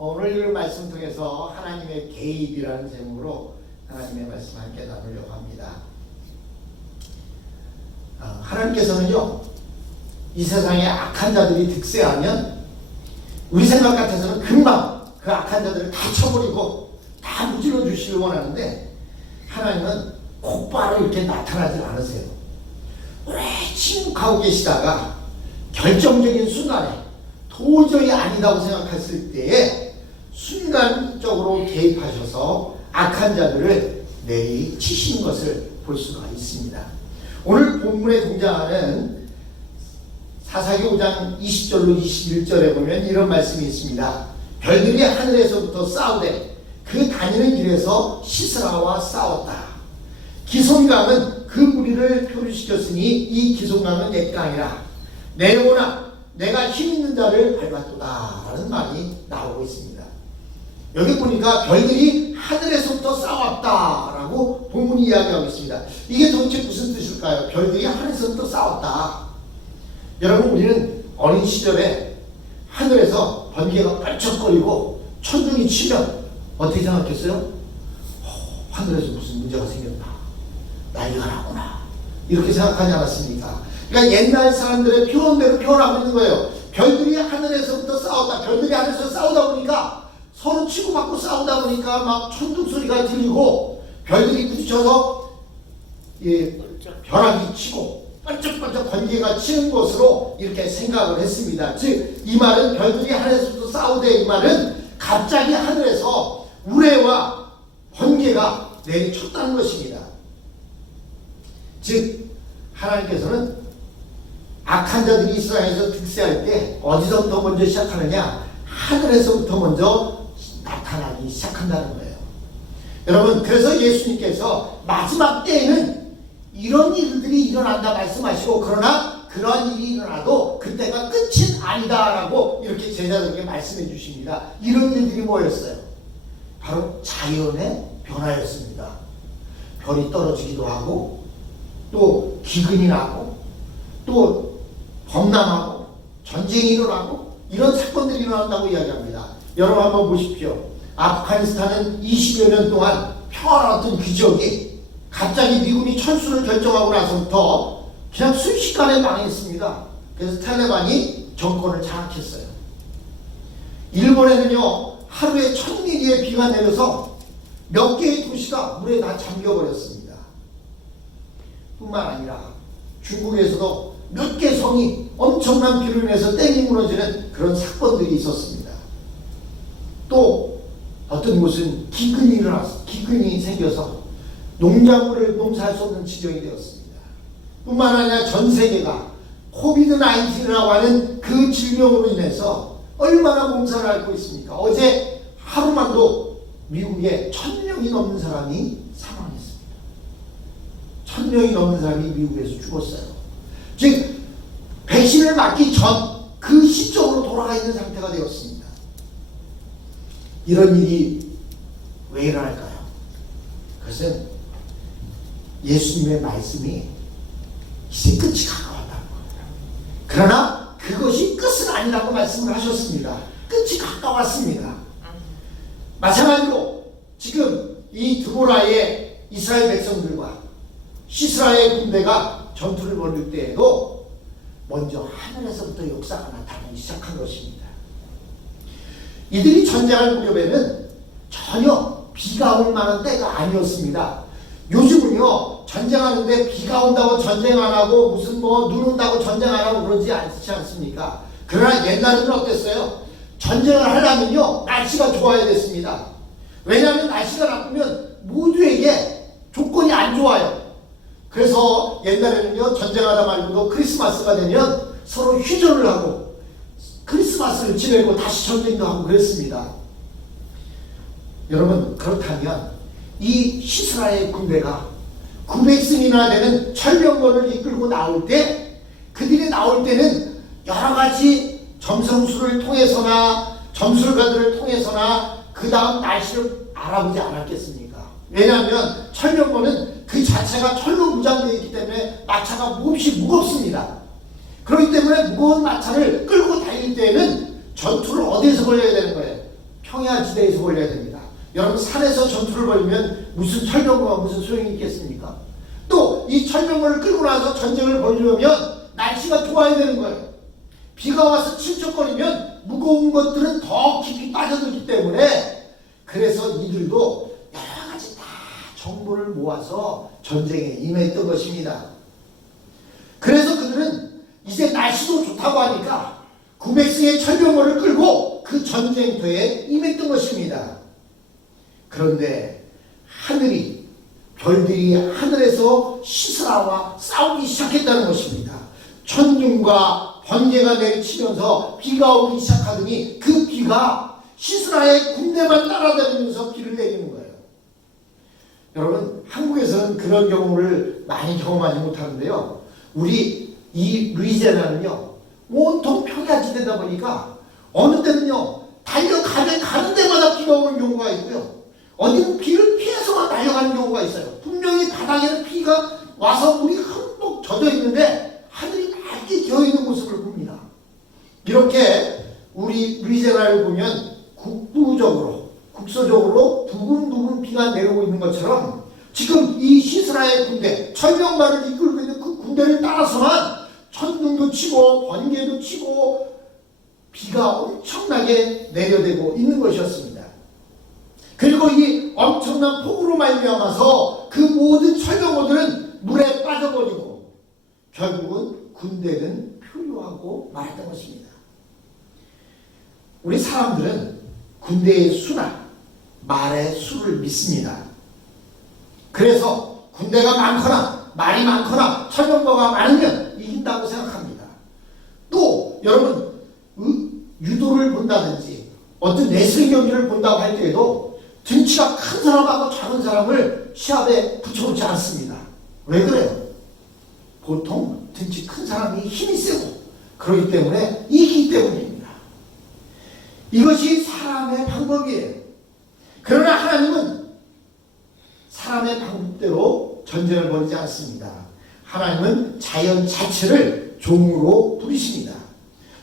오늘 말씀 통해서 하나님의 개입이라는 제목으로 하나님의 말씀을 함께 나누려고 합니다. 하나님께서는요, 이 세상에 악한 자들이 득세하면 우리 생각 같아서는 금방 그 악한 자들을 다 쳐버리고 다 무질러 주시길 원하는데, 하나님은 곧바로 이렇게 나타나지 않으세요. 오래 침묵하고 계시다가 결정적인 순간에 도저히 아니다고 생각했을 때에 순간적으로 개입하셔서 악한 자들을 내리치신 것을 볼 수가 있습니다. 오늘 본문에 등장하는 사사기 5장 20절로 21절에 보면 이런 말씀이 있습니다. 별들이 하늘에서부터 싸우되 그 다니는 길에서 시스라와 싸웠다. 기손강은 그 무리를 표류시켰으니 이 기손강은 내 강이라. 내려오나 내가 힘있는 자를 밟았도다 라는 말이 나오고 있습니다. 여기 보니까 별들이 하늘에서부터 싸웠다라고 본문이 이야기하고 있습니다. 이게 도대체 무슨 뜻일까요? 별들이 하늘에서부터 싸웠다. 여러분, 우리는 어린 시절에 하늘에서 번개가 뻘쩍거리고 천둥이 치면 어떻게 생각했어요? 하늘에서 무슨 문제가 생겼다, 난리가 나구나, 이렇게 생각하지 않았습니까? 그러니까 옛날 사람들의 표현대로 표현하고 있는 거예요. 별들이 하늘에서부터 싸웠다. 별들이 하늘에서 싸우다 보니까 서로 치고받고 싸우다 보니까 막 천둥 소리가 들리고 별들이 부딪혀서 벼락이 치고 반짝반짝 번개가 치는 것으로 이렇게 생각을 했습니다. 즉, 이 말은 별들이 하늘에서부터 싸우되, 이 말은 갑자기 하늘에서 우레와 번개가 내리쳤다는 것입니다. 즉, 하나님께서는 악한 자들이 이스라엘에서 득세할 때 어디서부터 먼저 시작하느냐? 하늘에서부터 먼저 나타나기 시작한다는 거예요. 여러분, 그래서 예수님께서 마지막 때에는 이런 일들이 일어난다 말씀하시고, 그러나 그런 일이 일어나도 그때가 끝은 아니다라고 이렇게 제자들에게 말씀해 주십니다. 이런 일들이 뭐였어요? 바로 자연의 변화였습니다. 별이 떨어지기도 하고, 또 기근이 나고, 또 범람하고, 전쟁이 일어나고, 이런 사건들이 일어난다고 이야기합니다. 여러분 한번 보십시오. 아프가니스탄은 20여 년 동안 평화로웠던 그 지역이 갑자기 미군이 철수를 결정하고 나서부터 그냥 순식간에 망했습니다. 그래서 탈레반이 정권을 장악했어요. 일본에는요, 하루에 1000mm의 비가 내려서 몇 개의 도시가 물에 다 잠겨버렸습니다. 뿐만 아니라 중국에서도 몇 개 성이 엄청난 비로 인해서 댐이 무너지는 그런 사건들이 있었습니다. 또 어떤 곳은 기근이 생겨서 농작물을 농사할 수 없는 지경이 되었습니다. 뿐만 아니라 전 세계가 코비드-19라고 하는 그 질병으로 인해서 얼마나 몸살을 앓고 있습니까? 어제 하루만도 미국에 1000명이 넘는 사람이 사망했습니다. 1000명이 넘는 사람이 미국에서 죽었어요. 즉, 백신을 맞기 전 그 시점으로 돌아가 있는 상태가 되었습니다. 이런 일이 왜 일어날까요? 그것은 예수님의 말씀이 이제 끝이 가까웠다는 겁니다. 그러나 그것이 끝은 아니라고 말씀을 하셨습니다. 끝이 가까웠습니다. 마찬가지로 지금 이 드보라의 이스라엘 백성들과 시스라의 군대가 전투를 벌일 때에도 먼저 하늘에서부터 역사가 나타나기 시작한 것입니다. 이들이 전쟁할 무렵에는 전혀 비가 올 만한 때가 아니었습니다. 요즘은요, 전쟁하는데 비가 온다고 전쟁 안 하고 무슨 눈 온다고 전쟁 안 하고 그러지 않습니까? 그러나 옛날에는 어땠어요? 전쟁을 하려면요, 날씨가 좋아야 됐습니다. 왜냐하면 날씨가 나쁘면 모두에게 조건이 안 좋아요. 그래서 옛날에는요, 전쟁하다 말고도 크리스마스가 되면 서로 휴전을 하고 크리스마스를 지내고 다시 전쟁도 하고 그랬습니다. 여러분, 그렇다면 이 시스라의 군대가 900승이나 되는 철병거를 이끌고 나올 때, 그들이 나올 때는 여러 가지 점성술을 통해서나 점술가들을 통해서나 그 다음 날씨를 알아보지 않았겠습니까? 왜냐하면 철병거는 그 자체가 철로 무장되어 있기 때문에 마차가 몹시 무겁습니다. 그렇기 때문에 무거운 마차를 끌고 다닐 때에는 전투를 어디에서 벌여야 되는 거예요? 평야지대에서 벌려야 됩니다. 여러분, 산에서 전투를 벌이면 무슨 철병거가 무슨 소용이 있겠습니까? 또 이 철병거를 끌고 나서 전쟁을 벌이려면 날씨가 좋아야 되는 거예요. 비가 와서 질척거리면 무거운 것들은 더 깊이 빠져들기 때문에, 그래서 이들도 여러 가지 다 정보를 모아서 전쟁에 임했던 것입니다. 그래서 그들은 이제 날씨도 좋다고 하니까 900승의 철병거를 끌고 그 전쟁터에 임했던 것입니다. 그런데 별들이 하늘에서 시스라와 싸우기 시작했다는 것입니다. 천둥과 번개가 내리치면서 비가 오기 시작하더니 그 비가 시스라의 군대만 따라다니면서 비를 내리는 거예요. 여러분, 한국에서는 그런 경험을 많이 경험하지 못하는데요. 우리 이 루이지애나는요, 온통 평야지대다 보니까 어느 때는요, 가는 데마다 비가 오는 경우가 있고요. 어디는 비를 피해서만 달려가는 경우가 있어요. 분명히 바닥에는 비가 와서 물이 흠뻑 젖어 있는데 하늘이 맑게 기어 있는 모습을 봅니다. 이렇게 우리 루이지애나를 보면 국소적으로 부분 비가 내려오고 있는 것처럼 지금 이 시스라의 군대, 철병마를 이끌고 있는 그 군대를 따라서만 천둥도 치고 번개도 치고 비가 엄청나게 내려대고 있는 것이었습니다. 그리고 이 엄청난 폭우로 말미암아서 그 모든 철병거들은 물에 빠져버리고 결국은 군대는 표류하고 말았던 것입니다. 우리 사람들은 군대의 수나 말의 수를 믿습니다. 그래서 군대가 많거나 말이 많거나 철병거가 많으면 이긴다고 생각합니다. 또 여러분, 유도를 본다든지 어떤 레슬링 경기를 본다고 할 때에도 등치가 큰 사람하고 작은 사람을 시합에 붙여놓지 않습니다. 왜 그래요? 보통 등치 큰 사람이 힘이 세고 그렇기 때문에 이기기 때문입니다. 이것이 사람의 방법이에요. 그러나 하나님은 사람의 방법대로 전쟁을 벌이지 않습니다. 하나님은 자연 자체를 종으로 부리십니다.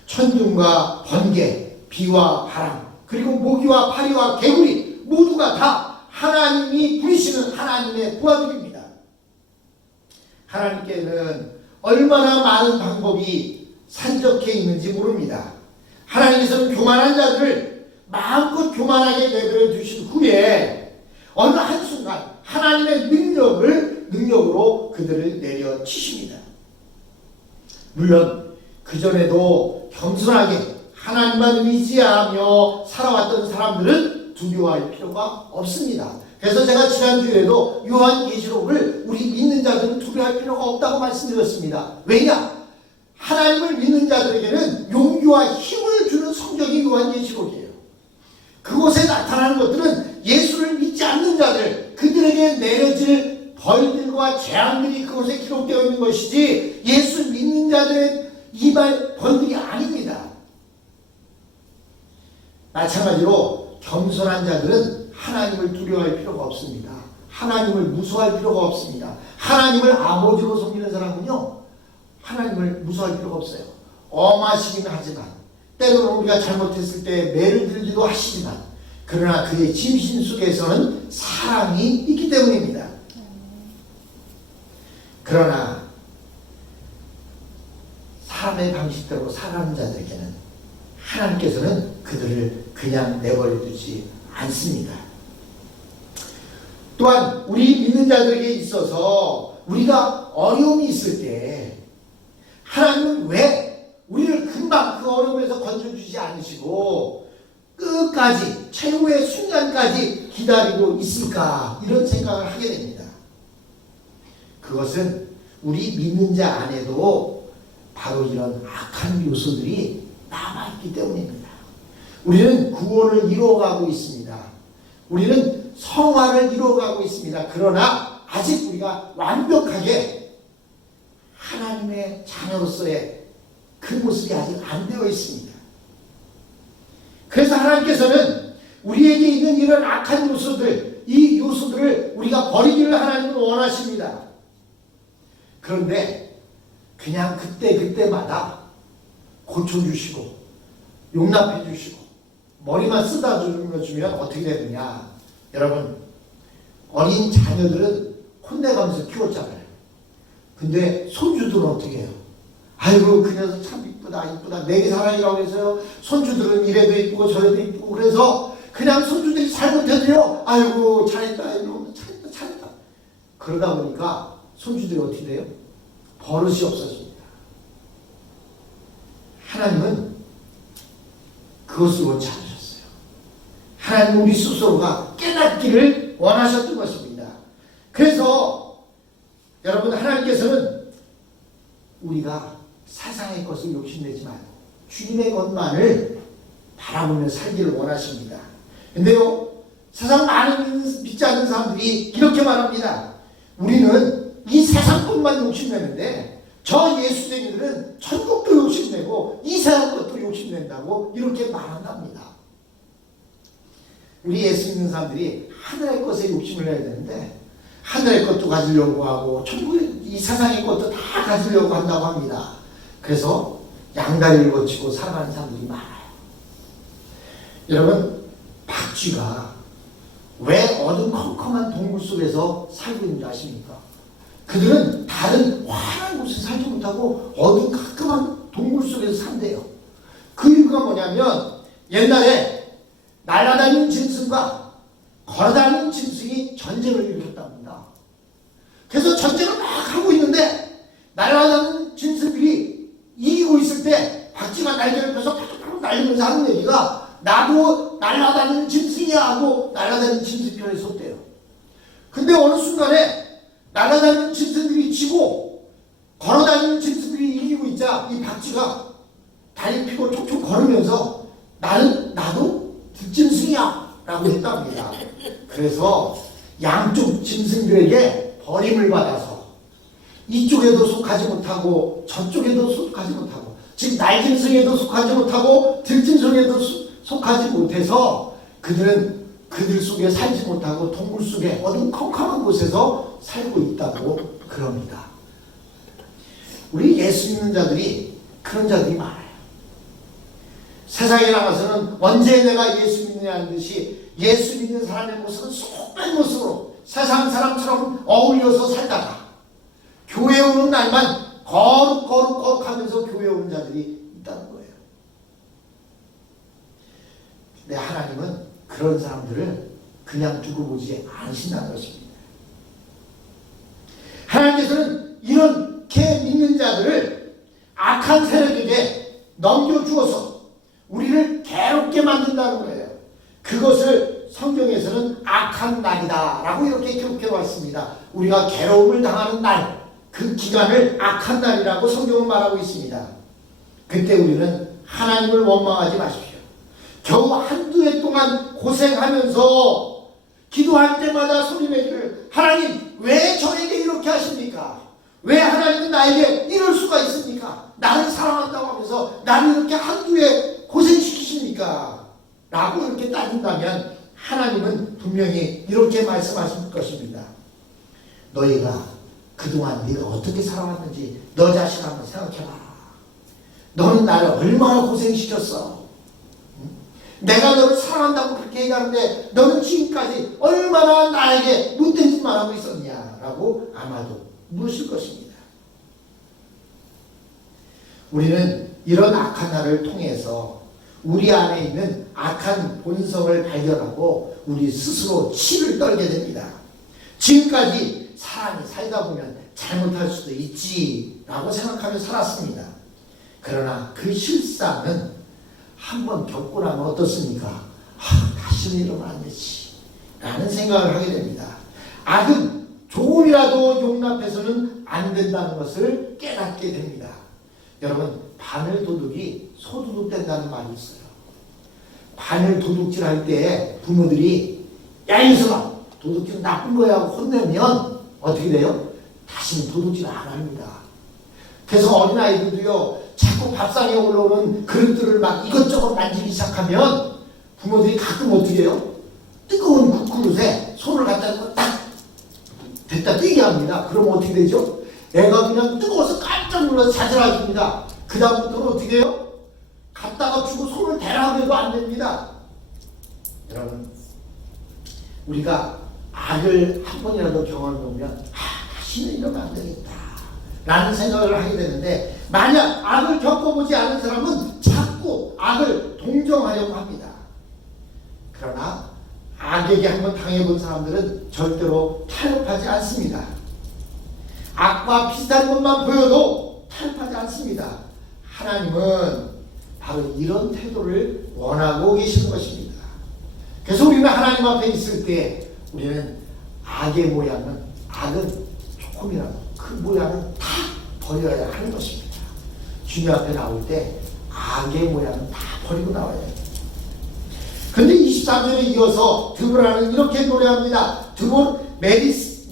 천둥과 번개, 비와 바람, 그리고 모기와 파리와 개구리 모두가 다 하나님이 부리시는 하나님의 부하들입니다. 하나님께는 얼마나 많은 방법이 산적해 있는지 모릅니다. 하나님께서는 교만한 자들을 마음껏 교만하게 내버려 두신 후에 어느 한순간 하나님의 능력으로 그들을 내려치십니다. 물론 그전에도 겸손하게 하나님만 의지하며 살아왔던 사람들은 두려워할 필요가 없습니다. 그래서 제가 지난주에도 요한계시록을 우리 믿는 자들은 두려워할 필요가 없다고 말씀드렸습니다. 왜냐? 하나님을 믿는 자들에게는 용기와 힘을 주는 성경이 요한계시록이에요. 그곳에 나타나는 것들은 예수를 믿지 않는 자들, 그들에게 내려질 벌들과 재앙들이 그곳에 기록되어 있는 것이지 예수 믿는 자들의 이말 벌들이 아닙니다. 마찬가지로 겸손한 자들은 하나님을 두려워할 필요가 없습니다. 하나님을 무서워할 필요가 없습니다. 하나님을 아버지로 섬기는 사람은요, 하나님을 무서워할 필요가 없어요. 엄하시긴 하지만 때로는 우리가 잘못했을 때 매를 들기도 하시지만 그러나 그의 진심 속에서는 사랑이 있기 때문입니다. 그러나 사람의 방식대로 살아가는 자들에게는 하나님께서는 그들을 그냥 내버려 두지 않습니다. 또한 우리 믿는 자들에게 있어서 우리가 어려움이 있을 때 하나님은 왜 우리를 금방 그 어려움에서 건져주지 않으시고 끝까지 최후의 순간까지 기다리고 있을까, 이런 생각을 하게 됩니다. 그것은 우리 믿는 자 안에도 바로 이런 악한 요소들이 남아있기 때문입니다. 우리는 구원을 이루어가고 있습니다. 우리는 성화를 이루어가고 있습니다. 그러나 아직 우리가 완벽하게 하나님의 자녀로서의 그 모습이 아직 안 되어 있습니다. 그래서 하나님께서는 우리에게 있는 이런 악한 요소들, 이 요소들을 우리가 버리기를 하나님은 원하십니다. 그런데 그냥 그때마다 고쳐주시고 용납해 주시고 머리만 쓰다주면 어떻게 되느냐. 여러분, 어린 자녀들은 혼내가면서 키웠잖아요. 근데 손주들은 어떻게 해요? 아이고 그 녀석 참 이쁘다 이쁘다 내 사랑이라고 해서요. 손주들은 이래도 이쁘고 저래도 이쁘고 그래서 그냥 손주들이 잘못해도요. 아이고 잘했다 이러면 잘했다. 그러다 보니까 손주들이 어떻게 돼요? 버릇이 없어집니다. 하나님은 그것을 원치 않으셨어요. 하나님 우리 스스로가 깨닫기를 원하셨던 것입니다. 그래서 여러분, 하나님께서는 우리가 세상의 것을 욕심내지 말고 주님의 것만을 바라보며 살기를 원하십니다. 근데요, 세상 많은 믿지 않는 사람들이 이렇게 말합니다. 우리는 이 세상 것만 욕심내는데 저 예수쟁이들은 천국도 욕심내고 이 세상 것도 욕심낸다고 이렇게 말한답니다. 우리 예수 믿는 사람들이 하늘의 것에 욕심을 내야 되는데 하늘의 것도 가지려고 하고 천국의 이 세상의 것도 다 가지려고 한다고 합니다. 그래서 양다리를 거치고 살아가는 사람들이 많아요. 여러분, 박쥐가 왜 어두컴컴한 동굴 속에서 살고 있는지 아십니까? 그들은 다른 환한 곳에 살지 못하고 어두컴컴한 동굴 속에서 산대요. 그 이유가 뭐냐면 옛날에 날아다니는 짐승과 걸어다니는 짐승이 전쟁을 일으켰답니다. 그래서 전쟁을 막 하고 있는데 날아다니는 짐승들이 이기고 있을 때 박쥐가 날개를 펴서 팍팍 날리면서 하는 얘기가 나도 날아다니는 짐승이야 하고 날아다니는 짐승 편에 섰대요. 근데 어느 순간에 날아다니는 짐승들이 지고 걸어다니는 짐승들이 이기고 있자 이 박쥐가 다리 펴고 촉촉 걸으면서 나도 들짐승이야 라고 했답니다. 그래서 양쪽 짐승들에게 버림을 받아서 이쪽에도 속하지 못하고 저쪽에도 속하지 못하고 즉 날짐승에도 속하지 못하고 들짐승에도 속하지 못해서 그들은 그들 속에 살지 못하고 동굴 속에 어두컴컴한 곳에서 살고 있다고 그럽니다. 우리 예수 믿는 자들이 그런 자들이 많아요. 세상에 나가서는 언제 내가 예수 믿느냐는 듯이 예수 믿는 사람의 모습은 쏙 뺀 모습으로 세상 사람처럼 어울려서 살다가 교회 오는 날만 거룩 하면서 교회 오는 자들이 있다는 거예요. 근데 하나님은 그런 사람들을 그냥 두고 보지 않으신다는 것입니다. 하나님께서는 이렇게 믿는 자들을 악한 세력에게 넘겨주어서 우리를 괴롭게 만든다는 거예요. 그것을 성경에서는 악한 날이다 라고 이렇게 기록해 왔습니다. 우리가 괴로움을 당하는 날, 그 기간을 악한 날이라고 성경은 말하고 있습니다. 그때 우리는 하나님을 원망하지 마십시오. 겨우 한두 해 동안 고생하면서 기도할 때마다 소리내기를 하나님 왜 저에게 이렇게 하십니까? 왜 하나님은 나에게 이럴 수가 있습니까? 나를 사랑한다고 하면서 나를 이렇게 한두 해 고생시키십니까? 라고 이렇게 따진다면 하나님은 분명히 이렇게 말씀하실 것입니다. 너희가 그동안 네가 어떻게 살아왔는지 너 자신 한번 생각해봐라. 너는 나를 얼마나 고생시켰어. 내가 너를 사랑한다고 그렇게 얘기하는데 너는 지금까지 얼마나 나에게 못된 짓만 하고 있었냐 라고 아마도 물으실 것입니다. 우리는 이런 악한 날을 통해서 우리 안에 있는 악한 본성을 발견하고 우리 스스로 치를 떨게 됩니다. 지금까지 사람이 살다 보면 잘못할 수도 있지 라고 생각하며 살았습니다. 그러나 그 실상은 한번 겪고 나면 어떻습니까? 다시는 이러면 안 되지 라는 생각을 하게 됩니다. 악은 조금이라도 용납해서는 안 된다는 것을 깨닫게 됩니다. 여러분, 바늘 도둑이 소도둑 된다는 말이 있어요. 바늘 도둑질 할 때 부모들이 야 이놈아 도둑질 나쁜 거야 하고 혼내면 어떻게 돼요? 다시는 도둑질 안 합니다. 그래서 어린아이들도요 자꾸 밥상에 올라오는 그릇들을 막 이것저것 만지기 시작하면 부모들이 가끔 어떻게 해요? 뜨거운 그 그릇에 손을 갖다 딱 됐다 뛰게 합니다. 그럼 어떻게 되죠? 애가 그냥 뜨거워서 깜짝 놀라서 자살하십니다. 그 다음부터는 어떻게 해요? 갖다가 주고 손을 대라 해도 안 됩니다. 여러분, 우리가 악을 한 번이라도 경험해 보면 다시는 이러면 안 되겠다 라는 생각을 하게 되는데, 만약 악을 겪어보지 않은 사람은 자꾸 악을 동정하려고 합니다. 그러나 악에게 한번 당해본 사람들은 절대로 타협하지 않습니다. 악과 비슷한 것만 보여도 타협하지 않습니다. 하나님은 바로 이런 태도를 원하고 계시는 것입니다. 그래서 우리는 하나님 앞에 있을 때 우리는 악의 모양은, 악은 조금이라도 그 모양은 다 버려야 하는 것입니다. 주님 앞에 나올 때 악의 모양은 다 버리고 나와야 됩니다. 근데 23절에 이어서 드보라는 이렇게 노래합니다.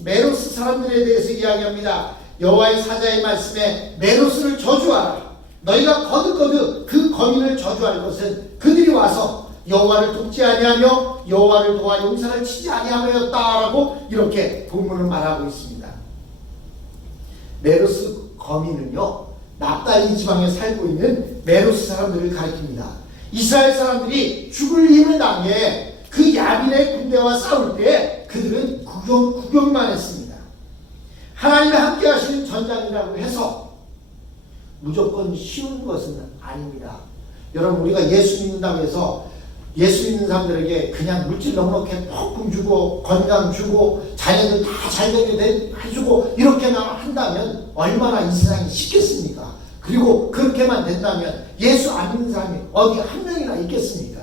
메로스 사람들에 대해서 이야기합니다. 여호와의 사자의 말씀에 메로스를 저주하라. 너희가 거듭거듭 그 거민을 저주할 것은 그들이 와서 여호와를 돕지 아니하며 여호와를 도와 용사를 치지 아니하였다라고 이렇게 본문을 말하고 있습니다. 메로스 거민은요, 납달리 지방에 살고 있는 메로스 사람들을 가리킵니다. 이스라엘 사람들이 죽을 힘을 당해 그 야빈의 군대와 싸울 때 그들은 구경만 했습니다. 하나님이 함께 하시는 전장이라고 해서 무조건 쉬운 것은 아닙니다. 여러분, 우리가 예수 믿는다고 해서 예수 믿는 사람들에게 그냥 물질 넉넉히 펑펑 주고 건강 주고 자녀들 다 잘되게 해주고 이렇게만 한다면 얼마나 이 세상이 쉽겠습니까? 그리고 그렇게만 된다면 예수 안 믿는 사람이 어디 한 명이나 있겠습니까?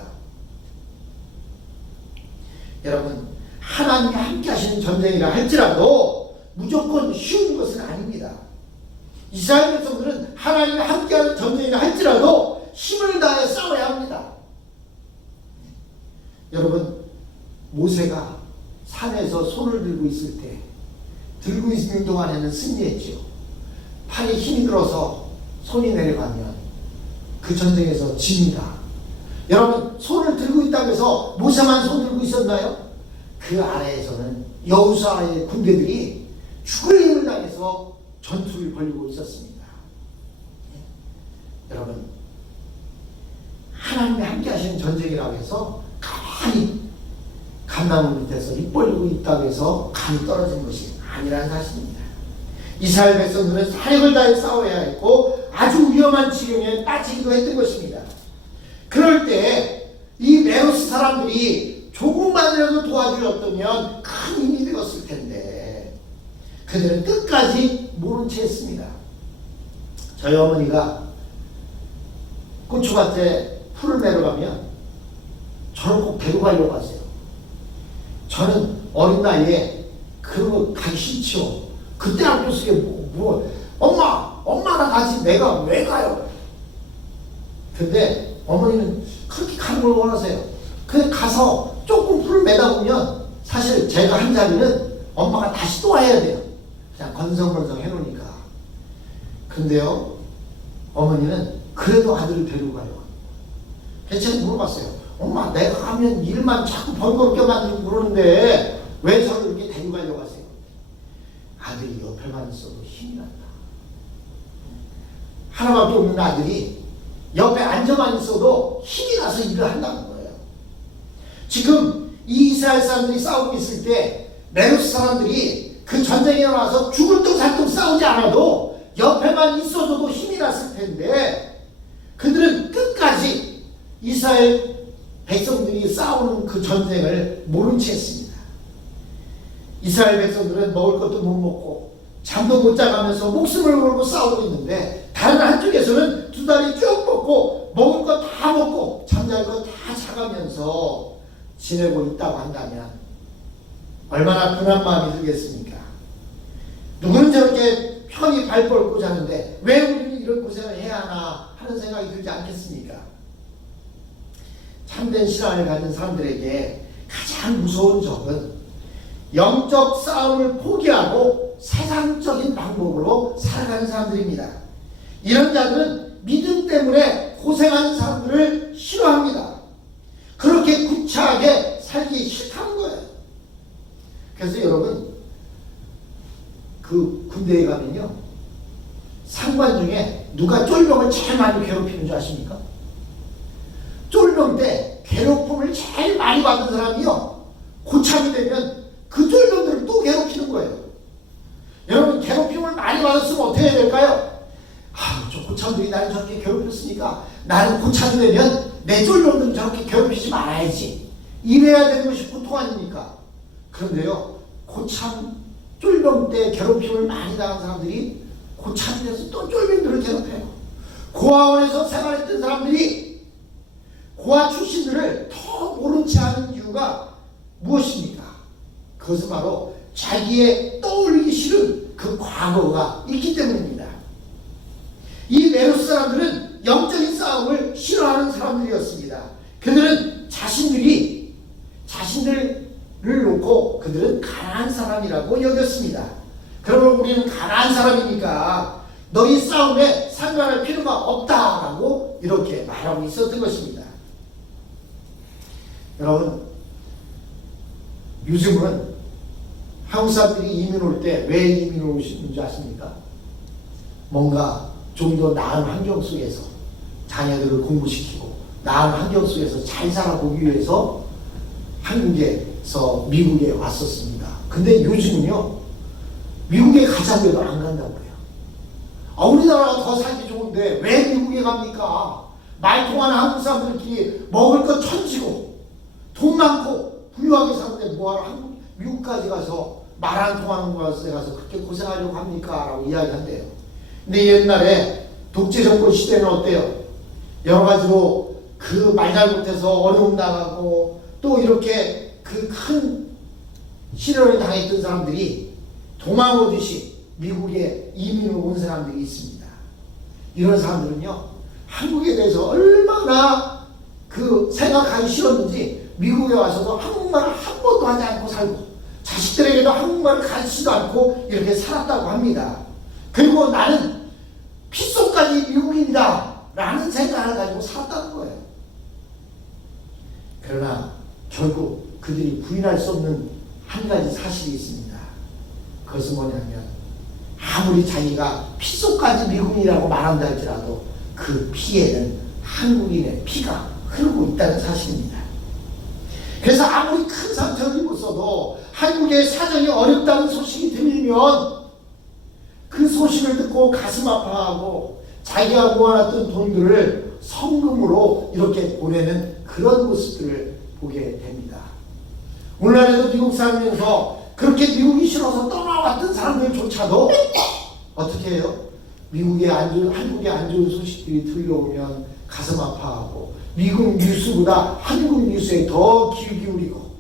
여러분, 하나님이 함께 하시는 전쟁이라 할지라도 무조건 쉬운 것은 아닙니다. 이스라엘 백성들은 하나님이 함께하는 전쟁이라 할지라도 힘을 다해 싸워야 합니다. 여러분, 모세가 산에서 손을 들고 있을 때 들고 있는 동안에는 승리했죠. 팔에 힘이 들어서 손이 내려가면 그 전쟁에서 집니다. 여러분, 손을 들고 있다고 해서 모세만 손 들고 있었나요? 그 아래에서는 여호수아의 군대들이 죽을 힘을 당해서 전투를 벌이고 있었습니다. 여러분, 하나님이 함께 하시는 전쟁이라고 해서 가만히 감나무 밑에서 입 벌리고 있다고 해서 감이 떨어지는 것이 아니라는 사실입니다. 이스라엘 백성들은 사력을 다해 싸워야 했고 아주 위험한 지경에 빠지기도 했던 것입니다. 그럴 때 이 메로스 사람들이 조금만이라도 도와주었다면 큰 힘이 되었을 텐데 그들은 끝까지 모른 채 했습니다. 저희 어머니가 고추밭에 풀을 매러 가면 저를 꼭 데리고 가려고 하세요. 저는 어린 나이에 그런 거 가기 싫죠. 그때 학교 속에 엄마랑 같이 내가 왜 가요? 근데 어머니는 그렇게 가는 걸 원하세요. 그래서 가서 조금 풀을 매다 보면 사실 제가 한 자리는 엄마가 다시 또 와야 돼요. 그냥 건성건성 해놓으니까. 근데요, 어머니는 그래도 아들을 데리고 가려고 합니다. 그래서 제가 물어봤어요. 엄마, 내가 가면 일만 자꾸 번거롭게 만들고 그러는데 왜 저를 이렇게 데리고 가려고 하세요? 아들이 옆에만 있어도 힘이 난다. 하나밖에 없는 아들이 옆에 앉아만 있어도 힘이 나서 일을 한다는 거예요. 지금 이 이스라엘 사람들이 싸우고 있을 때 메로스 사람들이 그 전쟁에 나와서 죽을 둥 살 둥 싸우지 않아도 옆에만 있어줘도 힘이 났을 텐데 그들은 끝까지 이스라엘 백성들이 싸우는 그 전쟁을 모른 채 했습니다. 이스라엘 백성들은 먹을 것도 못 먹고 잠도 못 자가면서 목숨을 걸고 싸우고 있는데 다른 한쪽에서는 두 다리 쭉 뻗고 먹을 거 다 먹고 잠잘 거 다 자가면서 지내고 있다고 한다면 얼마나 분한 마음이 들겠습니까? 누구는 저렇게 편히 발 뻗고 자는데 왜 우리는 이런 고생을 해야 하나 하는 생각이 들지 않겠습니까? 참된 신앙을 가진 사람들에게 가장 무서운 적은 영적 싸움을 포기하고 세상적인 방법으로 살아가는 사람들입니다. 이런 자들은 믿음 때문에 고생하는 사람들을 싫어합니다. 그렇게 구차하게 살기 싫다는 거예요. 그래서 여러분, 그 군대에 가면요, 상관 중에 누가 쫄병을 제일 많이 괴롭히는 줄 아십니까? 쫄병 때 괴롭힘을 제일 많이 받은 사람이요, 고참이 되면 그 쫄병들을 또 괴롭히는 거예요. 여러분, 괴롭힘을 많이 받았으면 어떻게 해야 될까요? 저 고참들이 나를 저렇게 괴롭혔으니까 나는 고참이 되면 내 쫄병들은 저렇게 괴롭히지 말아야지, 이래야 되는 것이 보통 아닙니까? 그런데요, 고참 쫄병 때 괴롭힘을 많이 당한 사람들이 고참이 돼서 또 쫄병들을 괴롭혀요. 고아원에서 생활했던 사람들이 고아 출신들을 더 모른 채 하는 이유가 무엇입니까? 그것은 바로 자기의 떠올리기 싫은 그 과거가 있기 때문입니다. 이 메로스 사람들은 영적인 싸움을 싫어하는 사람들이었습니다. 그들은 자신들을 놓고 그들은 가난한 사람이라고 여겼습니다. 그러면 우리는 가난한 사람이니까 너희 싸움에 상관할 필요가 없다라고 이렇게 말하고 있었던 것입니다. 여러분, 요즘은 한국 사람들이 이민 올 때 왜 이민 오시는지 아십니까? 뭔가 좀 더 나은 환경 속에서 자녀들을 공부시키고 나은 환경 속에서 잘 살아보기 위해서 한국에서 미국에 왔었습니다. 근데 요즘은요, 미국에 가자고 해도 안 간다고 해요. 우리나라가 더 살기 좋은데 왜 미국에 갑니까? 말 통하는 한국 사람들끼리 먹을 것 천지고 돈 많고 부유하게 사는데 뭐하러 미국까지 가서 말 안 통하는 곳에 가서 그렇게 고생하려고 합니까? 라고 이야기한대요. 근데 옛날에 독재 정권 시대는 어때요? 여러 가지로 그 말 잘못해서 어려움 당하고 또 이렇게 그 큰 시련을 당했던 사람들이 도망오듯이 미국에 이민을 온 사람들이 있습니다. 이런 사람들은요, 한국에 대해서 얼마나 그 생각하기 싫었는지 미국에 와서도 한국말을 한 번도 하지 않고 살고 자식들에게도 한국말을 가르치지도 않고 이렇게 살았다고 합니다. 그리고 나는 핏속까지 미국인이다 라는 생각을 가지고 살았다는 거예요. 그러나 결국 그들이 부인할 수 없는 한 가지 사실이 있습니다. 그것은 뭐냐면 아무리 자기가 핏속까지 미국인이라고 말한다 할지라도 그 피에는 한국인의 피가 흐르고 있다는 사실입니다. 그래서 아무리 큰 상처를 입었어도 한국의 사정이 어렵다는 소식이 들리면 그 소식을 듣고 가슴 아파하고 자기가 모아놨던 돈들을 성금으로 이렇게 보내는 그런 모습들을 보게 됩니다. 오늘날에도 미국 살면서 그렇게 미국이 싫어서 떠나왔던 사람들조차도 어떻게 해요? 한국에 안 좋은 소식들이 들려오면 가슴 아파하고 미국 뉴스보다 한국 뉴스에 더 귀 기울이고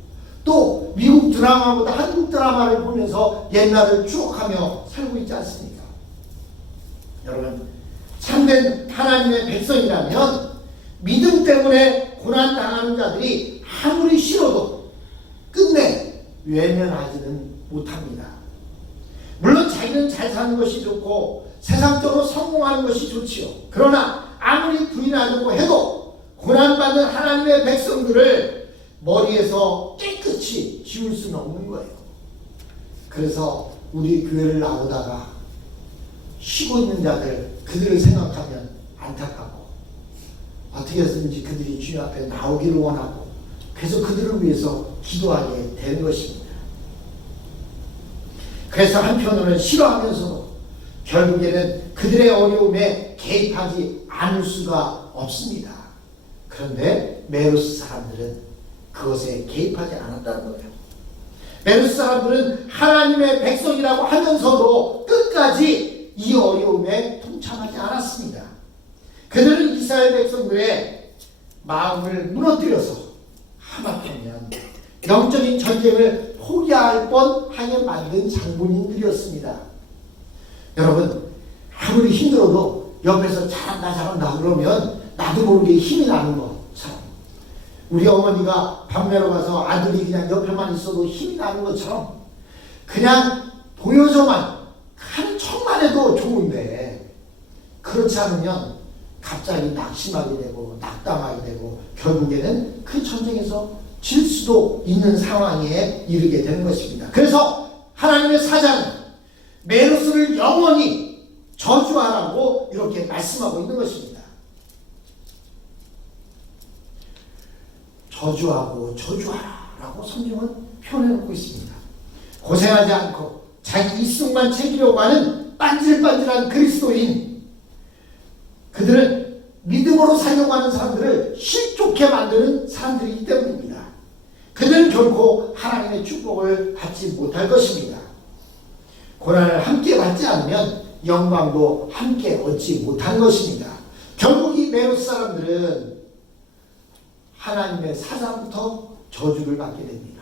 또 미국 드라마보다 한국 드라마를 보면서 옛날을 추억하며 살고 있지 않습니까? 여러분, 참된 하나님의 백성이라면 믿음 때문에 고난당하는 자들이 아무리 싫어도 끝내 외면하지는 못합니다. 물론 자기는 잘 사는 것이 좋고 세상적으로 성공하는 것이 좋지요. 그러나 아무리 부인하려고 해도 고난받는 하나님의 백성들을 머리에서 깨끗이 지울 수는 없는 거예요. 그래서 우리 교회를 나오다가 쉬고 있는 자들, 그들을 생각하면 안타깝고 어떻게 해서든지 그들이 주님 앞에 나오기를 원하고 그래서 그들을 위해서 기도하게 되는 것입니다. 그래서 한편으로는 싫어하면서도 결국에는 그들의 어려움에 개입하지 않을 수가 없습니다. 그런데 메로스 사람들은 그것에 개입하지 않았다는 거예요. 메로스 사람들은 하나님의 백성이라고 하면서도 끝까지 이 어려움에 동참하지 않았습니다. 그들은 이스라엘 백성들의 마음을 무너뜨려서 하마터면 영적인 전쟁을 포기할 뻔하게 만든 장본인들이었습니다. 여러분, 아무리 힘들어도 옆에서 잘한다 그러면 나도 모르게 힘이 나는 것처럼, 우리 어머니가 밤내러 가서 아들이 그냥 옆에만 있어도 힘이 나는 것처럼 그냥 보여줘만 한 척만 해도 좋은데 그렇지 않으면 갑자기 낙심하게 되고 낙담하게 되고 결국에는 그 전쟁에서 질 수도 있는 상황에 이르게 되는 것입니다. 그래서 하나님의 사자는 메로스를 영원히 저주하라고 이렇게 말씀하고 있는 것입니다. 저주하고 저주하라고 성경은 표현해놓고 있습니다. 고생하지 않고 자기 이승만 챙기려고 하는 빤질빤질한 그리스도인, 그들은 믿음으로 살려고 하는 사람들을 실족해 만드는 사람들이기 때문입니다. 그들은 결코 하나님의 축복을 받지 못할 것입니다. 고난을 함께 받지 않으면 영광도 함께 얻지 못한 것입니다. 결국 이 메로스 사람들은 하나님의 사자부터 저주를 받게 됩니다.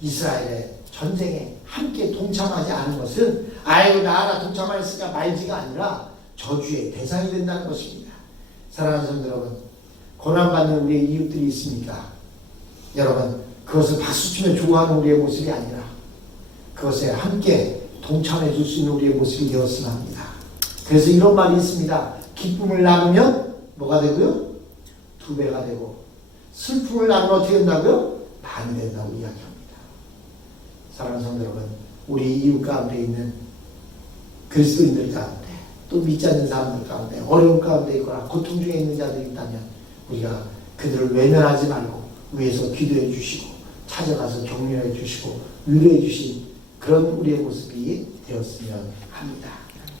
이스라엘의 전쟁에 함께 동참하지 않은 것은 아이고 나라 동참하였으니까 말지가 아니라 저주의 대상이 된다는 것입니다. 사랑하는 성도 여러분, 고난받는 우리의 이웃들이 있습니까? 여러분, 그것을 박수치며 좋아하는 우리의 모습이 아니라 그것에 함께 동참해 줄 수 있는 우리의 모습이 되었으면 합니다. 그래서 이런 말이 있습니다. 기쁨을 나누면 뭐가 되고요? 2배가 되고, 슬픔을 나누면 어떻게 된다고요? 반이 된다고 이야기합니다. 사랑하는 성도 여러분, 우리 이웃 가운데 있는 그리스도인들 가운데, 또 믿지 않는 사람들 가운데, 어려움 가운데 있거나 고통 중에 있는 자들이 있다면 우리가 그들을 외면하지 말고 위에서 기도해 주시고 찾아가서 격려해 주시고 위로해 주신 그런 우리의 모습이 되었으면 합니다.